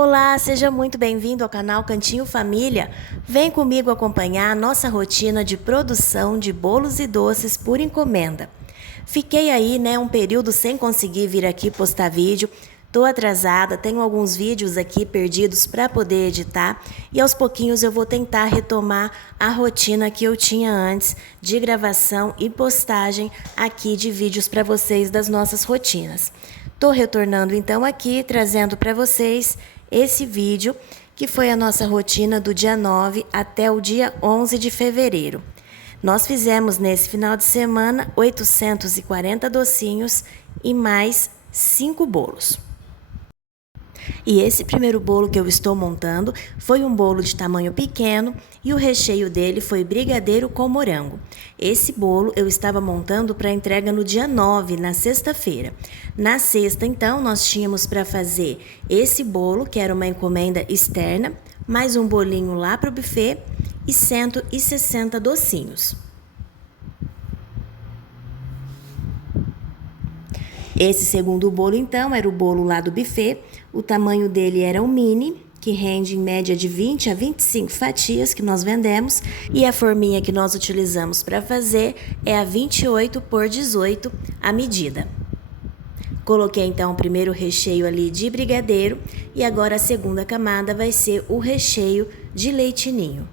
Olá, seja muito bem-vindo ao canal Cantinho Família. Vem comigo acompanhar a nossa rotina de produção de bolos e doces por encomenda. Fiquei aí, um período sem conseguir vir aqui postar vídeo. Tô atrasada, tenho alguns vídeos aqui perdidos para poder editar e aos pouquinhos eu vou tentar retomar a rotina que eu tinha antes de gravação e postagem aqui de vídeos para vocês das nossas rotinas. Tô retornando então aqui, trazendo para vocês esse vídeo, que foi a nossa rotina do dia 9 até o dia 11 de fevereiro. Nós fizemos nesse final de semana 840 docinhos e mais 5 bolos. E esse primeiro bolo que eu estou montando foi um bolo de tamanho pequeno e o recheio dele foi brigadeiro com morango. Esse bolo eu estava montando para entrega no dia 9, na sexta-feira. Na sexta, então, nós tínhamos para fazer esse bolo, que era uma encomenda externa, mais um bolinho lá para o buffet e 160 docinhos. Esse segundo bolo, então, era o bolo lá do buffet. O tamanho dele era um mini, que rende em média de 20 a 25 fatias que nós vendemos. E a forminha que nós utilizamos para fazer é a 28 por 18 a medida. Coloquei, então, o primeiro recheio ali de brigadeiro e agora a segunda camada vai ser o recheio de leite ninho.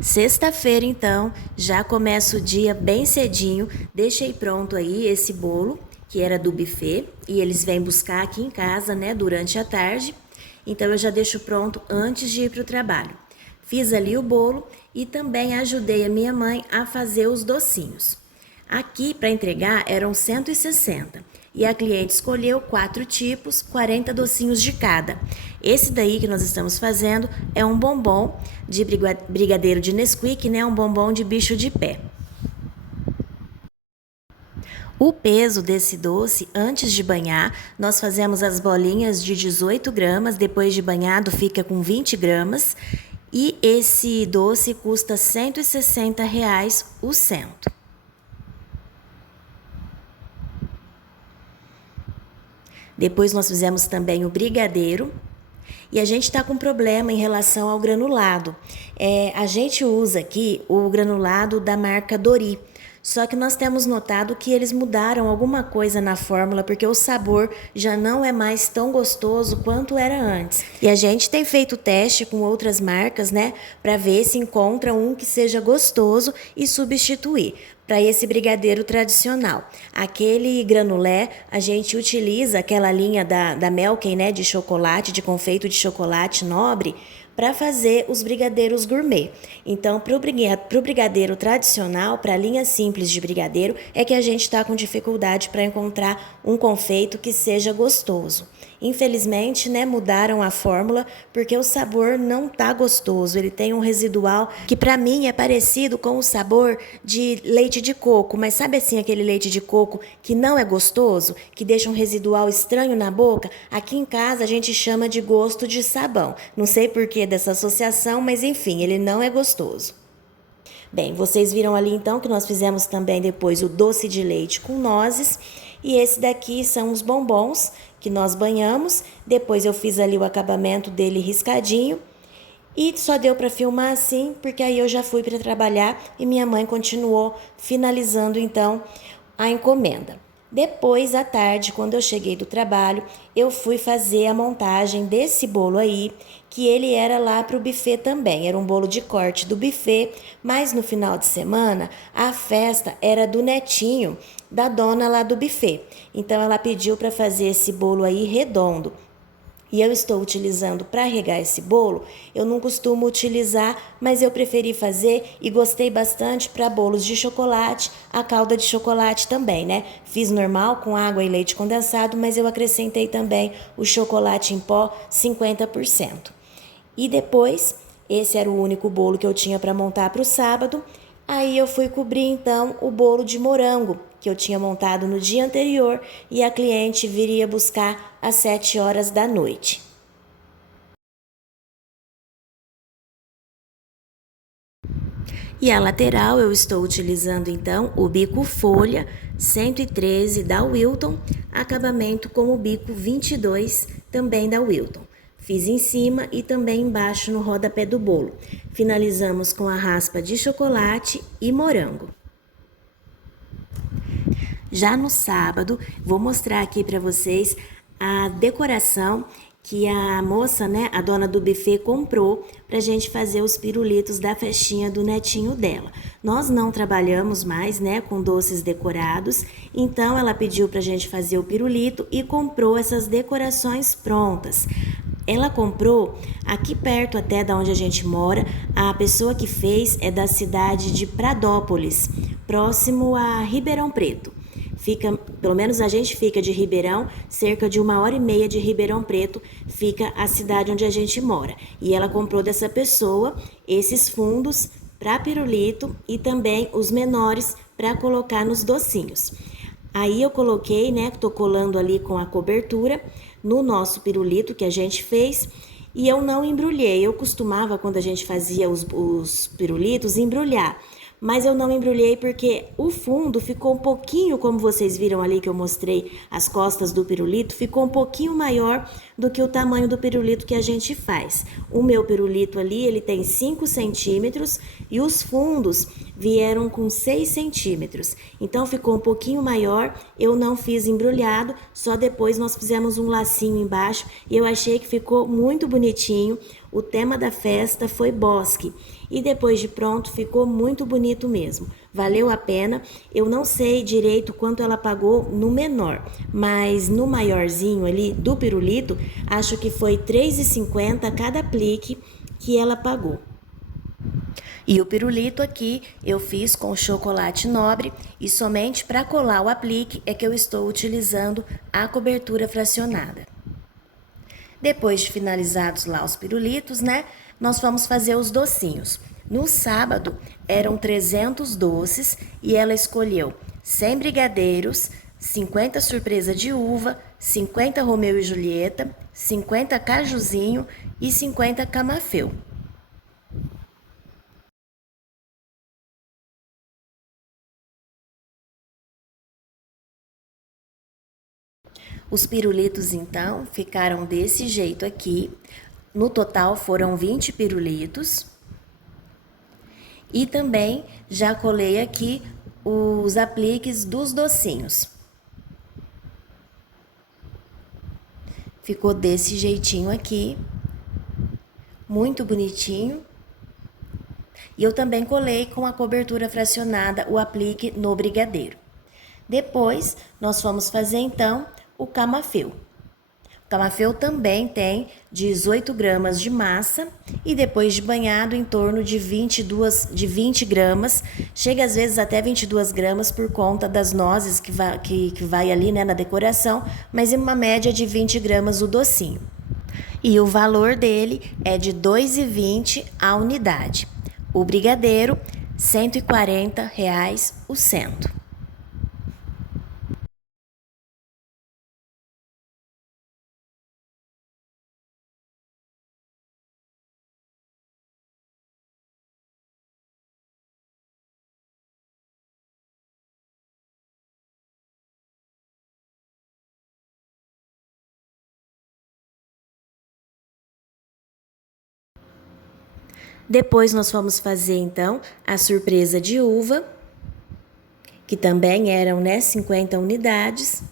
Sexta-feira, então, já começa o dia bem cedinho. Deixei pronto aí esse bolo, que era do buffet, e eles vêm buscar aqui em casa, durante a tarde. Então, eu já deixo pronto antes de ir para o trabalho. Fiz ali o bolo e também ajudei a minha mãe a fazer os docinhos. Aqui, para entregar, eram 160. E a cliente escolheu 4 tipos, 40 docinhos de cada. Esse daí que nós estamos fazendo é um bombom de brigadeiro de Nesquik, um bombom de bicho de pé. O peso desse doce, antes de banhar, nós fazemos as bolinhas de 18 gramas, depois de banhado fica com 20 gramas. E esse doce custa R$ 160 o cento. Depois nós fizemos também o brigadeiro. E a gente está com problema em relação ao granulado. A gente usa aqui o granulado da marca Dori. Só que nós temos notado que eles mudaram alguma coisa na fórmula, porque o sabor já não é mais tão gostoso quanto era antes. E a gente tem feito teste com outras marcas, para ver se encontra um que seja gostoso e substituir para esse brigadeiro tradicional. Aquele granulé, a gente utiliza aquela linha da Melken, de chocolate, de confeito de chocolate nobre, para fazer os brigadeiros gourmet. Então, para o brigadeiro tradicional, para a linha simples de brigadeiro, é que a gente está com dificuldade para encontrar um confeito que seja gostoso. Infelizmente, mudaram a fórmula porque o sabor não tá gostoso. Ele tem um residual que para mim é parecido com o sabor de leite de coco, mas sabe assim aquele leite de coco que não é gostoso, que deixa um residual estranho na boca? Aqui em casa a gente chama de gosto de sabão. Não sei por que dessa associação, mas enfim, ele não é gostoso. Bem, vocês viram ali então que nós fizemos também depois o doce de leite com nozes. E esse daqui são os bombons que nós banhamos. Depois eu fiz ali o acabamento dele riscadinho. E só deu para filmar assim, porque aí eu já fui para trabalhar e minha mãe continuou finalizando então a encomenda. Depois, à tarde, quando eu cheguei do trabalho, eu fui fazer a montagem desse bolo aí, que ele era lá para o buffet também. Era um bolo de corte do buffet, mas no final de semana, a festa era do netinho da dona lá do buffet. Então, ela pediu para fazer esse bolo aí redondo. E eu estou utilizando para regar esse bolo, eu não costumo utilizar, mas eu preferi fazer e gostei bastante para bolos de chocolate, a calda de chocolate também, Fiz normal com água e leite condensado, mas eu acrescentei também o chocolate em pó 50%. E depois, esse era o único bolo que eu tinha para montar para o sábado. Aí eu fui cobrir então o bolo de morango que eu tinha montado no dia anterior e a cliente viria buscar às 7 horas da noite. E a lateral eu estou utilizando então o bico folha 113 da Wilton, acabamento com o bico 22 também da Wilton. Fiz em cima e também embaixo no rodapé do bolo. Finalizamos com a raspa de chocolate e morango. Já no sábado, vou mostrar aqui para vocês a decoração que a moça, né, a dona do buffet, comprou pra gente fazer os pirulitos da festinha do netinho dela. Nós não trabalhamos mais, né, com doces decorados, então ela pediu pra gente fazer o pirulito e comprou essas decorações prontas. Ela comprou aqui perto até da onde a gente mora. A pessoa que fez é da cidade de Pradópolis, próximo a Ribeirão Preto. Fica, pelo menos a gente fica de Ribeirão, cerca de 1h30 de Ribeirão Preto, fica a cidade onde a gente mora. E ela comprou dessa pessoa esses fundos para pirulito e também os menores para colocar nos docinhos. Aí eu coloquei, né, tô colando ali com a cobertura no nosso pirulito que a gente fez e eu não embrulhei. Eu costumava, quando a gente fazia os pirulitos, embrulhar. Mas eu não embrulhei porque o fundo ficou um pouquinho, como vocês viram ali que eu mostrei as costas do pirulito, ficou um pouquinho maior do que o tamanho do pirulito que a gente faz. O meu pirulito ali, ele tem 5 centímetros e os fundos vieram com 6 centímetros. Então ficou um pouquinho maior, eu não fiz embrulhado, só depois nós fizemos um lacinho embaixo e eu achei que ficou muito bonitinho. O tema da festa foi bosque e depois de pronto ficou muito bonito mesmo. Valeu a pena. Eu não sei direito quanto ela pagou no menor, mas no maiorzinho ali do pirulito, acho que foi R$ 3,50 cada aplique que ela pagou. E o pirulito aqui eu fiz com chocolate nobre e somente para colar o aplique é que eu estou utilizando a cobertura fracionada. Depois de finalizados lá os pirulitos, né, nós vamos fazer os docinhos. No sábado eram 300 doces e ela escolheu 100 brigadeiros, 50 surpresa de uva, 50 Romeu e Julieta, 50 cajuzinho e 50 camafeu. Os pirulitos, então, ficaram desse jeito aqui. No total, foram 20 pirulitos. E também já colei aqui os apliques dos docinhos. Ficou desse jeitinho aqui. Muito bonitinho. E eu também colei com a cobertura fracionada o aplique no brigadeiro. Depois, nós vamos fazer, então, o camafeu. O camafeu também tem 18 gramas de massa e depois de banhado em torno de 20 gramas, chega às vezes até 22 gramas por conta das nozes que vai ali, né, na decoração, mas em uma média de 20 gramas o docinho. E o valor dele é de R$ 2,20 a unidade. O brigadeiro, R$ 140 o cento. Depois nós vamos fazer então a surpresa de uva, que também eram, né, 50 unidades.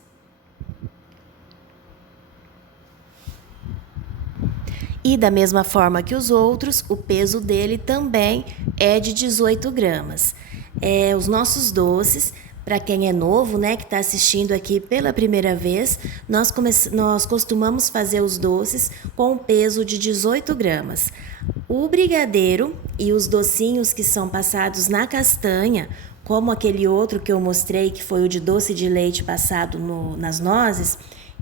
E da mesma forma que os outros, o peso dele também é de 18 gramas. Os nossos doces, para quem é novo, né, que está assistindo aqui pela primeira vez, nós costumamos fazer os doces com peso de 18 gramas. O brigadeiro e os docinhos que são passados na castanha, como aquele outro que eu mostrei, que foi o de doce de leite passado nas nozes,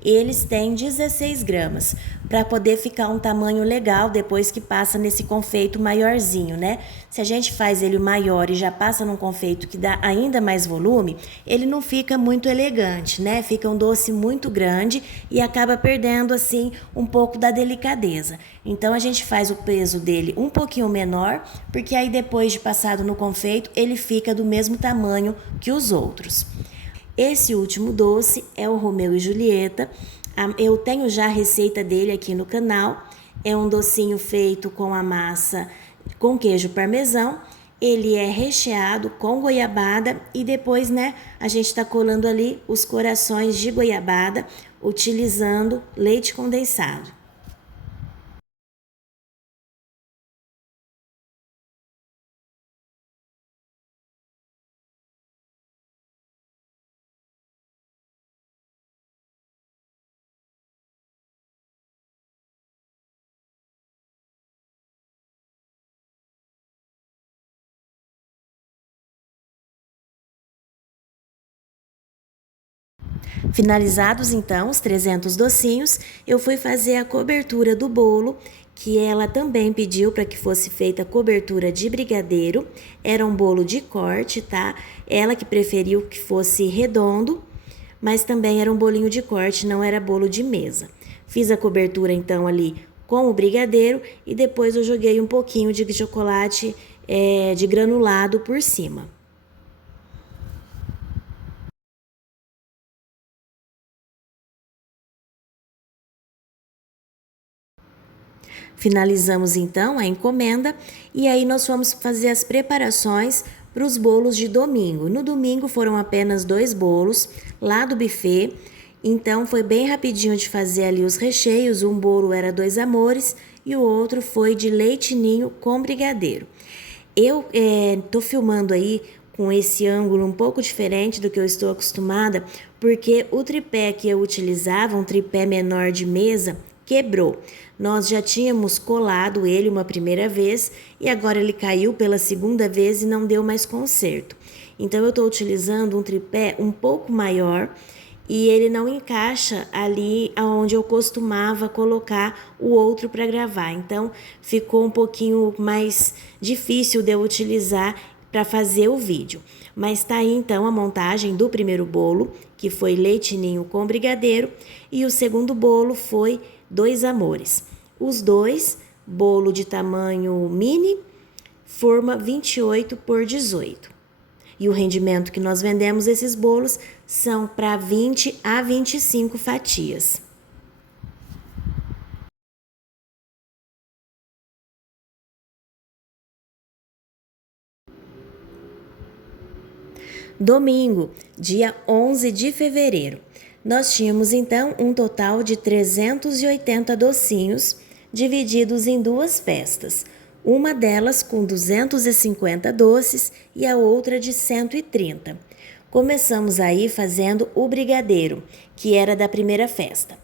eles têm 16 gramas, para poder ficar um tamanho legal depois que passa nesse confeito maiorzinho, né? Se a gente faz ele maior e já passa num confeito que dá ainda mais volume, ele não fica muito elegante, né? Fica um doce muito grande e acaba perdendo, assim, um pouco da delicadeza. Então, a gente faz o peso dele um pouquinho menor, porque aí depois de passado no confeito, ele fica do mesmo tamanho que os outros. Esse último doce é o Romeu e Julieta. Eu tenho já a receita dele aqui no canal. É um docinho feito com a massa com queijo parmesão. Ele é recheado com goiabada e depois, né, a gente tá colando ali os corações de goiabada utilizando leite condensado. Finalizados então os 300 docinhos, eu fui fazer a cobertura do bolo, que ela também pediu para que fosse feita cobertura de brigadeiro. Era um bolo de corte, tá? Ela que preferiu que fosse redondo, mas também era um bolinho de corte, não era bolo de mesa. Fiz a cobertura então ali com o brigadeiro e depois eu joguei um pouquinho de chocolate de granulado por cima. Finalizamos então a encomenda e aí nós fomos fazer as preparações para os bolos de domingo. No domingo foram apenas 2 bolos lá do buffet, então foi bem rapidinho de fazer ali os recheios. Um bolo era 2 amores e o outro foi de leite ninho com brigadeiro. Eu tô filmando aí com esse ângulo um pouco diferente do que eu estou acostumada, porque o tripé que eu utilizava, um tripé menor de mesa, quebrou. Nós já tínhamos colado ele uma primeira vez e agora ele caiu pela segunda vez e não deu mais conserto. Então eu estou utilizando um tripé um pouco maior e ele não encaixa ali aonde eu costumava colocar o outro para gravar. Então ficou um pouquinho mais difícil de eu utilizar para fazer o vídeo. Mas tá aí então a montagem do primeiro bolo, que foi leite ninho com brigadeiro, e o segundo bolo foi 2 amores. Os dois, bolo de tamanho mini, forma 28 por 18. E o rendimento que nós vendemos esses bolos são para 20 a 25 fatias. Domingo, dia 11 de fevereiro. Nós tínhamos então um total de 380 docinhos divididos em 2 festas. Uma delas com 250 doces e a outra de 130. Começamos aí fazendo o brigadeiro, que era da primeira festa.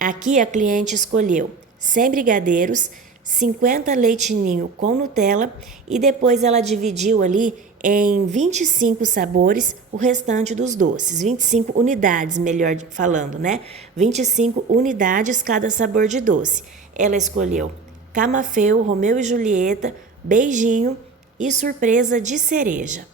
Aqui a cliente escolheu 100 brigadeiros, 50 leite ninho com Nutella e depois ela dividiu ali em 25 sabores o restante dos doces, 25 unidades, melhor falando, né? 25 unidades cada sabor de doce. Ela escolheu Camafeu, Romeu e Julieta, Beijinho e Surpresa de Cereja.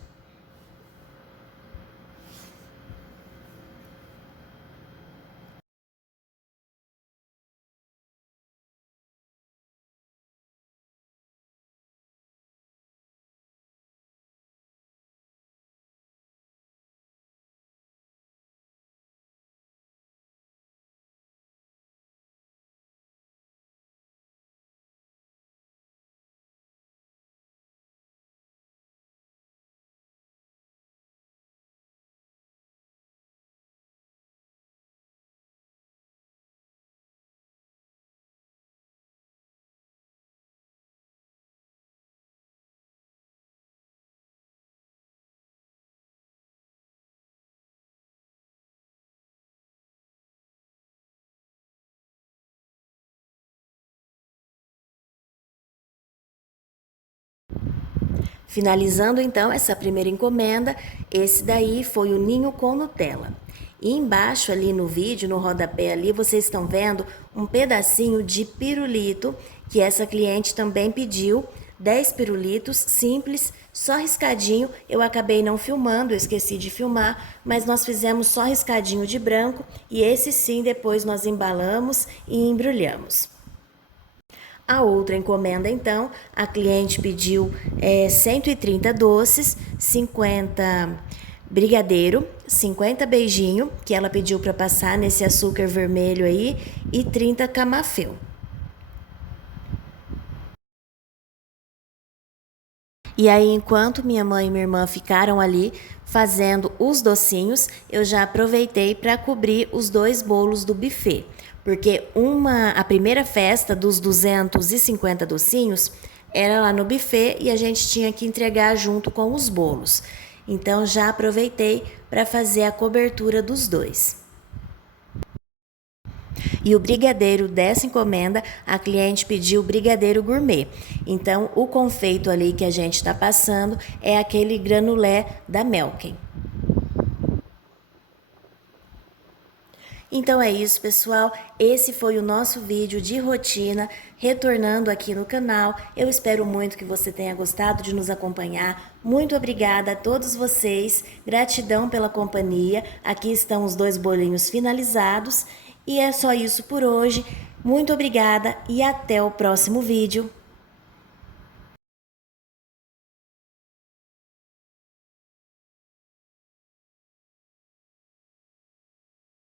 Finalizando então essa primeira encomenda, esse daí foi o ninho com Nutella. E embaixo ali no vídeo, no rodapé ali, vocês estão vendo um pedacinho de pirulito que essa cliente também pediu. 10 pirulitos simples, só riscadinho. Eu acabei não filmando, eu esqueci de filmar, mas nós fizemos só riscadinho de branco e esse sim depois nós embalamos e embrulhamos. A outra encomenda, então, a cliente pediu 130 doces, 50 brigadeiro, 50 beijinho, que ela pediu para passar nesse açúcar vermelho aí, e 30 camafeu. E aí, enquanto minha mãe e minha irmã ficaram ali fazendo os docinhos, eu já aproveitei para cobrir os 2 bolos do buffet. Porque a primeira festa dos 250 docinhos era lá no buffet e a gente tinha que entregar junto com os bolos. Então, já aproveitei para fazer a cobertura dos 2. E o brigadeiro dessa encomenda, a cliente pediu brigadeiro gourmet. Então, o confeito ali que a gente está passando é aquele granulé da Melken. Então é isso, pessoal. Esse foi o nosso vídeo de rotina, retornando aqui no canal. Eu espero muito que você tenha gostado de nos acompanhar. Muito obrigada a todos vocês. Gratidão pela companhia. Aqui estão os 2 bolinhos finalizados. E é só isso por hoje. Muito obrigada e até o próximo vídeo.